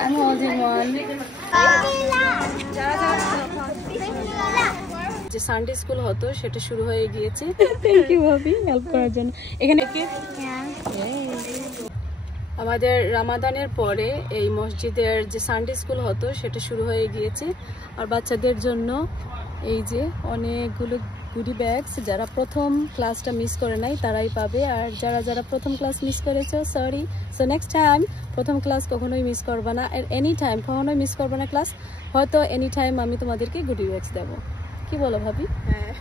I'm holding one. যে Sunday school হতো সেটা শুরু হয়ে গিয়েছে। থ্যাংক ইউ ভাবি হেল্প করার জন্য। এখানে আমাদের রামাদানের পরে এই মসজিদের যে সানডে স্কুল হতো সেটা শুরু হয়ে গিয়েছে। আর বাচ্চাদের জন্য এই যে অনেকগুলো গুডি ব্যাগস, যারা প্রথম ক্লাসটা মিস করে নাই তারাই পাবে। আর যারা যারা প্রথম ক্লাস মিস করেছো সরি, সো নেক্সট টাইম প্রথম ক্লাস কখনোই মিস করবে না। আর এনি টাইম কখনোই মিস করবে না ক্লাস। হয়তো এনি টাইম আমি তোমাদেরকে গুডি ব্যাগস দেবো। কি বলো ভাবি? হ্যাঁ,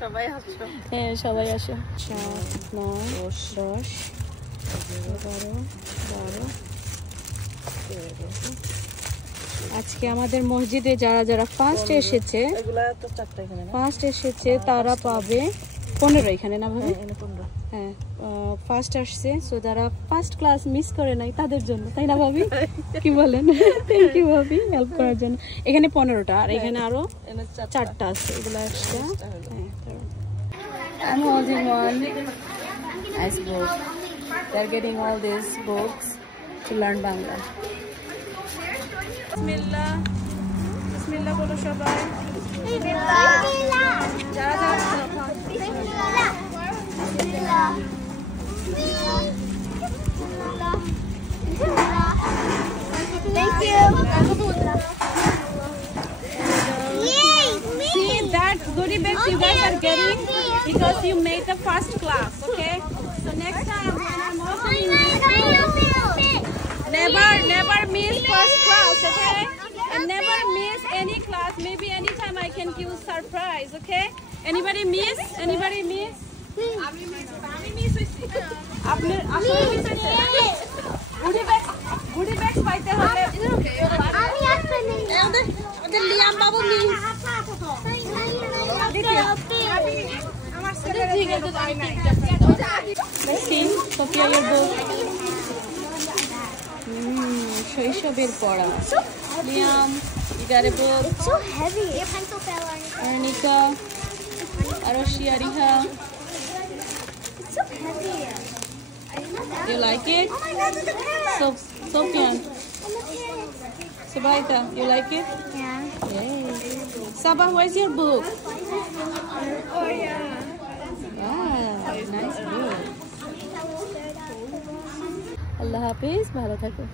সবাই আসো। হ্যাঁ, সবাই আসো। 7, 9, 10, 11, 12, 13। আজকে আমাদের মসজিদে যারা যারা ফার্স্ট এসেছে তারা পাবে 15 এখানে না ভাবি? হ্যাঁ, ফার্স্ট আসছে, সো যারা ফার্স্ট ক্লাস মিস করে নাই তাদের জন্য, তাই না ভাবি? কি বলেন? থ্যাংক ইউ ভাবি হেল্প করার জন্য। এখানে 15টা আর এখানে আরো 4টা আছে, এগুলো extra. I'm holding one nice book. They're getting all these books to learn Bangla. Bismillah. Bismillah bolo shobai. Bismillah. Jara jara Bismillah. Bismillah. Thank you. See that goodie bags you guys are getting because you made the first class, okay? So next time when I'm opening never miss first class, okay? And never miss any class. Maybe anytime I can give surprise, okay? Anybody miss? Anybody miss? Apne goodie bags paite hole ami asbe nei oder Liam babu miss amar sale ঠিক আছে আমি নাই Let's Sophia your book. শৈশবের পড়া। Liam, you got a book. It's so heavy. Your pencil fell on it. Arnika, Aroshi, Ariha. It's so heavy. You like it? Oh my God, there's a pen. Sophian. Subaita, you like it? Yeah. Yay. Sabah, where's your book? Oh yeah. Wow, nice book. Allah Hafiz, ভালো থাকো।